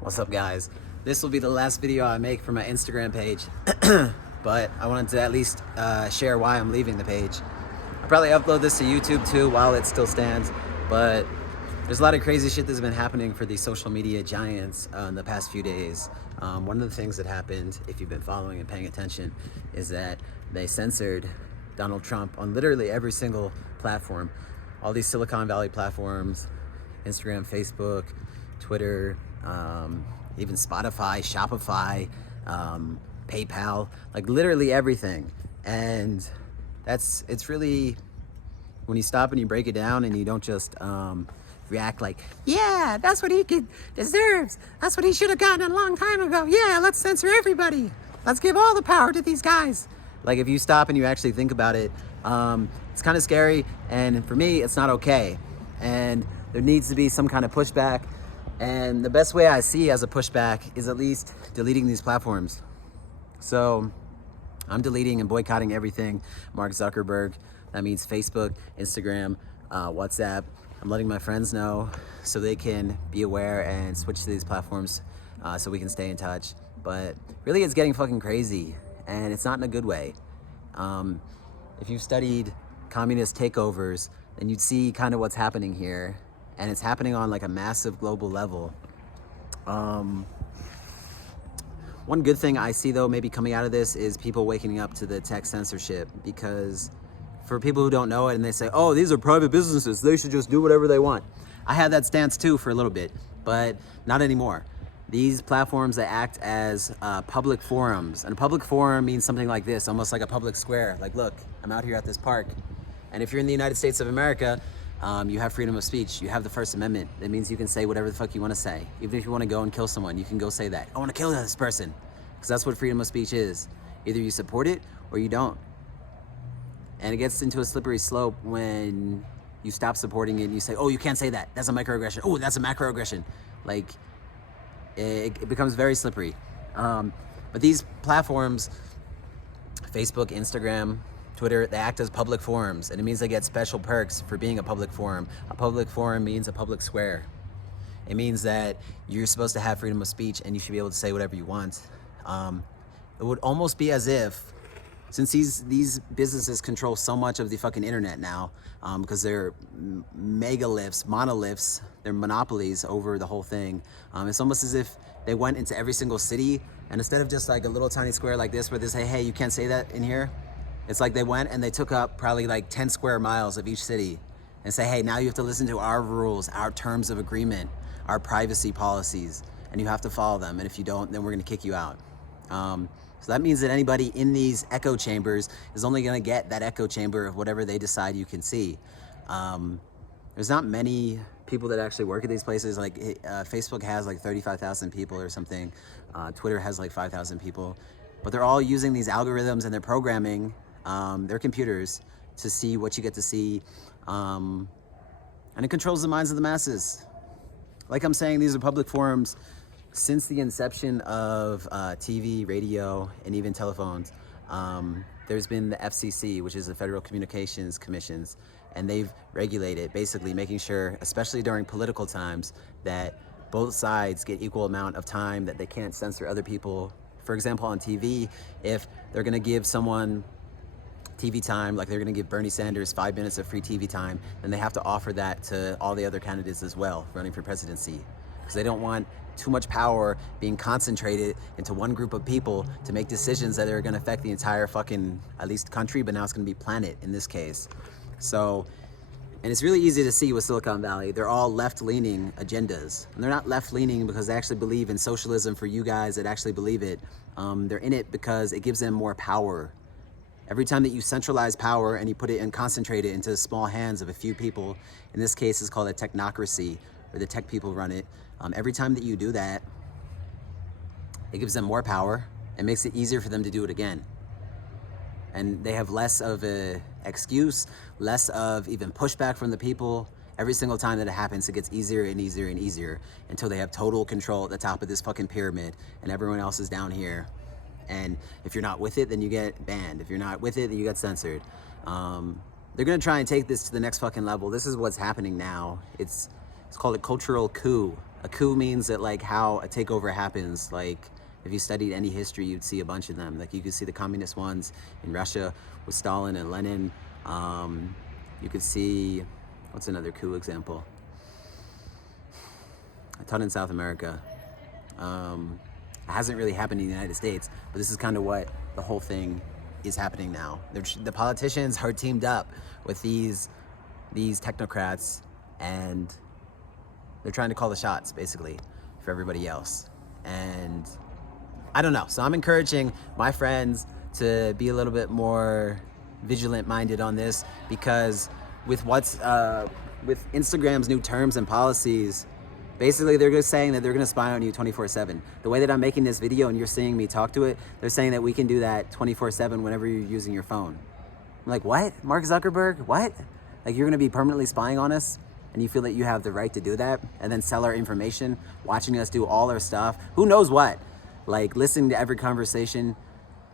What's up, guys? This will be the last video I make for my Instagram page, but I wanted to at least share why I'm leaving the page. I'll probably upload this to YouTube too while it still stands, but there's a lot of crazy shit that's been happening for these social media giants in the past few days. One of the things that happened, if you've been following and paying attention, is that they censored Donald Trump on literally every single platform. All these Silicon Valley platforms, Instagram, Facebook, Twitter, even Spotify, Shopify, PayPal, like literally everything. And it's really, when you stop and you break it down and you don't just react like, yeah, that's what he deserves. That's what he should have gotten a long time ago. Yeah, let's censor everybody. Let's give all the power to these guys. Like, if you stop and you actually think about it, it's kind of scary. And for me, it's not okay. And there needs to be some kind of pushback. And the best way I see as a pushback is at least deleting these platforms. So I'm deleting and boycotting everything Mark Zuckerberg. That means Facebook, Instagram, WhatsApp. I'm letting my friends know so they can be aware and switch to these platforms so we can stay in touch. But really, it's getting fucking crazy, and it's not in a good way. If you've studied communist takeovers, then you'd see kind of what's happening here. And it's happening on like a massive global level. One good thing I see though, maybe coming out of this, is people waking up to the tech censorship, because for people who don't know it and they say, oh, these are private businesses, they should just do whatever they want. I had that stance too for a little bit, but not anymore. These platforms, they act as public forums, and a public forum means something like this, almost like a public square. Like, look, I'm out here at this park. And if you're in the United States of America, you have freedom of speech. You have the First Amendment. That means you can say whatever the fuck you want to say. Even if you want to go and kill someone, you can go say that. I want to kill this person. Because that's what freedom of speech is. Either you support it or you don't. And it gets into a slippery slope when you stop supporting it and you say, oh, you can't say that. That's a microaggression. Oh, that's a macroaggression. Like, it becomes very slippery. But these platforms, Facebook, Instagram, Twitter, they act as public forums, and it means they get special perks for being a public forum. A public forum means a public square. It means that you're supposed to have freedom of speech and you should be able to say whatever you want. It would almost be as if, since these businesses control so much of the fucking internet now, because they're megaliths, monoliths, they're monopolies over the whole thing. It's almost as if they went into every single city, and instead of just like a little tiny square like this where they say, hey, you can't say that in here, it's like they went and they took up probably like 10 square miles of each city and say, hey, now you have to listen to our rules, our terms of agreement, our privacy policies, and you have to follow them. And if you don't, then we're gonna kick you out. So that means that anybody in these echo chambers is only gonna get that echo chamber of whatever they decide you can see. There's not many people that actually work at these places. Like Facebook has like 35,000 people or something. Twitter has like 5,000 people, but they're all using these algorithms and they're programming their computers to see what you get to see, and it controls the minds of the masses. Like I'm saying, these are public forums. Since the inception of TV, radio, and even telephones, there's been the FCC, which is the Federal Communications Commissions, and they've regulated, basically making sure, especially during political times, that both sides get equal amount of time, that they can't censor other people. For example, on TV, if they're gonna give someone TV time, like they're gonna give Bernie Sanders 5 minutes of free TV time, then they have to offer that to all the other candidates as well running for presidency, because they don't want too much power being concentrated into one group of people to make decisions that are gonna affect the entire fucking, at least country, but now it's gonna be planet in this case. So, and it's really easy to see with Silicon Valley, they're all left-leaning agendas. And they're not left-leaning because they actually believe in socialism for you guys that actually believe it. They're in it because it gives them more power. Every time that you centralize power and you put it and concentrate it into the small hands of a few people, in this case it's called a technocracy, where the tech people run it. Every time that you do that, it gives them more power and makes it easier for them to do it again. And they have less of an excuse, less of even pushback from the people. Every single time that it happens, it gets easier and easier and easier until they have total control at the top of this fucking pyramid and everyone else is down here. And if you're not with it, then you get banned. If you're not with it, then you get censored. They're gonna try and take this to the next fucking level. This is what's happening now. It's called a cultural coup. A coup means that like how a takeover happens. Like if you studied any history, you'd see a bunch of them. Like you could see the communist ones in Russia with Stalin and Lenin. You could see, what's another coup example? A ton in South America. It hasn't really happened in the United States, but this is kind of what the whole thing is happening now. The politicians are teamed up with these technocrats, and they're trying to call the shots basically for everybody else. And I don't know. So I'm encouraging my friends to be a little bit more vigilant minded on this, because with with Instagram's new terms and policies, basically they're just saying that they're gonna spy on you 24/7. The way that I'm making this video and you're seeing me talk to it, they're saying that we can do that 24/7 whenever you're using your phone. I'm like, what? Mark Zuckerberg? What? Like you're gonna be permanently spying on us? And you feel that you have the right to do that and then sell our information, watching us do all our stuff, who knows what, like listening to every conversation,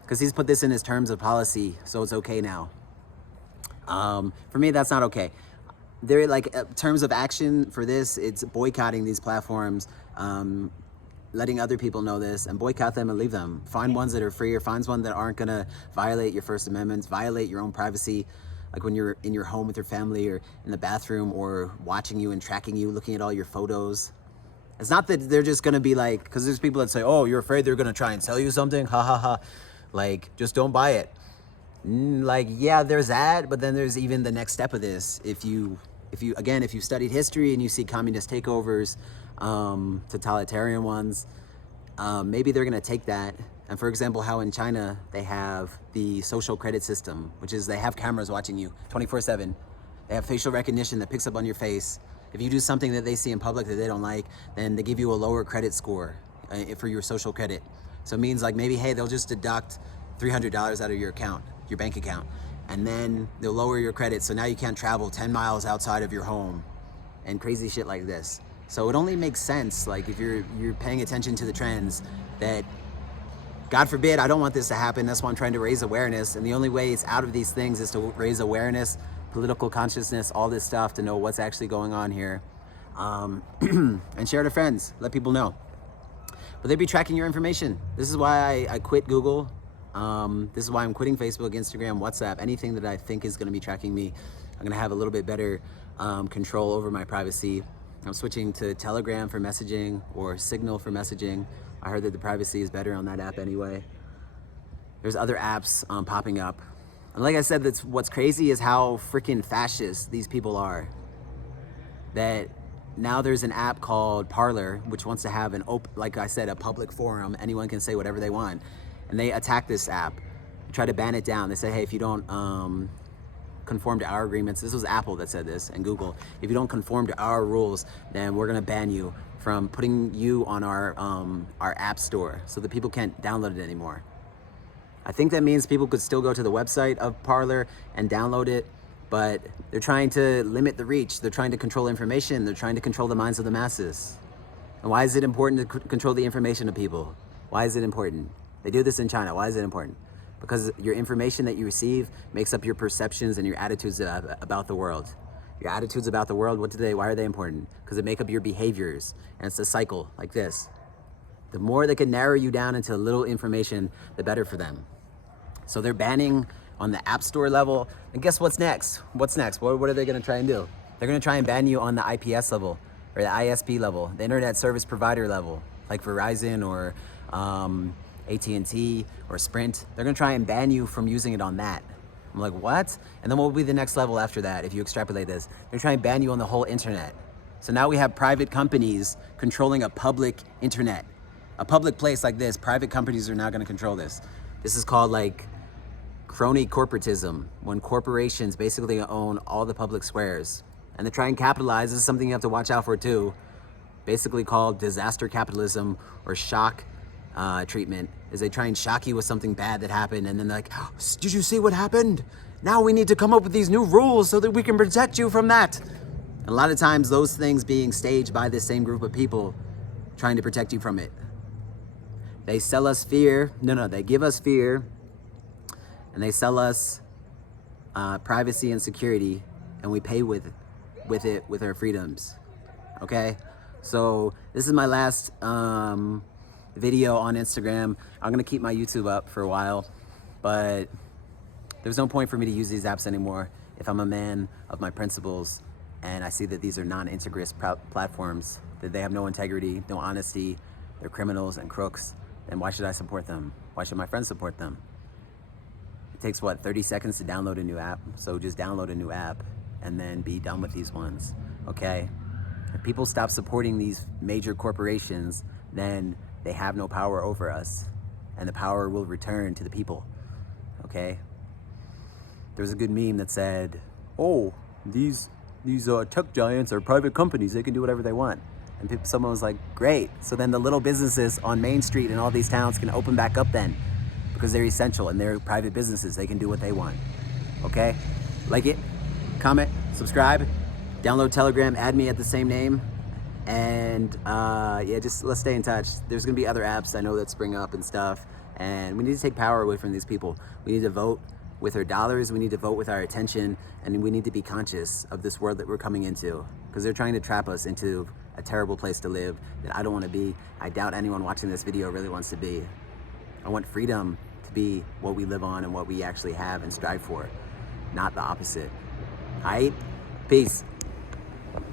because he's put this in his terms of policy, so it's okay now. For me, that's not okay. They're like terms of action for this, it's boycotting these platforms, letting other people know this and boycott them and leave them. Find ones that are free, or find ones that aren't gonna violate your First Amendments, violate your own privacy. Like when you're in your home with your family, or in the bathroom, or watching you and tracking you, looking at all your photos. It's not that they're just gonna be like, because there's people that say, oh, you're afraid they're gonna try and sell you something, ha ha ha. Like, just don't buy it. Like, yeah, there's that, but then there's even the next step of this. If you studied history and you see communist takeovers, totalitarian ones, maybe they're gonna take that. And for example, how in China, they have the social credit system, which is they have cameras watching you 24/7. They have facial recognition that picks up on your face. If you do something that they see in public that they don't like, then they give you a lower credit score for your social credit. So it means like maybe, hey, they'll just deduct $300 out of your account, your bank account, and then they'll lower your credit. So now you can't travel 10 miles outside of your home and crazy shit like this. So it only makes sense, like if you're paying attention to the trends, that God forbid, I don't want this to happen. That's why I'm trying to raise awareness. And the only way it's out of these things is to raise awareness, political consciousness, all this stuff, to know what's actually going on here. And share to friends, let people know. But they'd be tracking your information. This is why I quit Google. This is why I'm quitting Facebook, Instagram, WhatsApp, anything that I think is gonna be tracking me. I'm gonna have a little bit better control over my privacy. I'm switching to Telegram for messaging, or Signal for messaging. I heard that the privacy is better on that app anyway. There's other apps popping up. And like I said, that's what's crazy is how freaking fascist these people are. That now there's an app called Parler, which wants to have like I said, a public forum. Anyone can say whatever they want. And they attack this app, try to ban it down. They say, hey, if you don't conform to our agreements, this was Apple that said this, and Google, if you don't conform to our rules, then we're gonna ban you from putting you on our app store, so that people can't download it anymore. I think that means people could still go to the website of Parler and download it, but they're trying to limit the reach. They're trying to control information. They're trying to control the minds of the masses. And why is it important to control the information of people? Why is it important? They do this in China. Why is it important? Because your information that you receive makes up your perceptions and your attitudes about the world. Your attitudes about the world, why are they important? Because they make up your behaviors. And it's a cycle like this. The more they can narrow you down into little information, the better for them. So they're banning on the App Store level. And guess what's next? What's next? What are they gonna try and do? They're gonna try and ban you on the IPS level, or the ISP level, the Internet Service Provider level, like Verizon or AT&T or Sprint. They're gonna try and ban you from using it on that. I'm like, what? And then what will be the next level after that if you extrapolate this? They're trying to ban you on the whole internet. So now we have private companies controlling a public internet. A public place like this, private companies are now gonna control this. This is called like crony corporatism, when corporations basically own all the public squares. And they try and capitalize. This is something you have to watch out for too. Basically called disaster capitalism, or shock treatment, is they try and shock you with something bad that happened, and then they're like, oh, did you see what happened? Now we need to come up with these new rules so that we can protect you from that. And a lot of times those things being staged by this same group of people trying to protect you from it. They sell us fear. No, they give us fear, and they sell us privacy and security, and we pay with it with our freedoms. Okay? So this is my last video on Instagram. I'm gonna keep my YouTube up for a while, but there's no point for me to use these apps anymore if I'm a man of my principles and I see that these are non-integrist platforms, that they have no integrity, no honesty, they're criminals and crooks, then why should I support them? Why should my friends support them? It takes, what, 30 seconds to download a new app? So just download a new app and then be done with these ones, okay? If people stop supporting these major corporations, then they have no power over us, and the power will return to the people, okay? There was a good meme that said, oh, these tech giants are private companies, they can do whatever they want. And someone was like, great, so then the little businesses on Main Street in all these towns can open back up then, because they're essential and they're private businesses, they can do what they want, okay? Like it, comment, subscribe, download Telegram, add me at the same name, and yeah, just let's stay in touch. There's gonna be other apps I know that spring up and stuff, and we need to take power away from these people. We need to vote with our dollars, we need to vote with our attention, and we need to be conscious of this world that we're coming into, because they're trying to trap us into a terrible place to live that I don't want to be. I doubt anyone watching this video really wants to be. I want freedom to be what we live on and what we actually have and strive for, not the opposite. All right? Peace.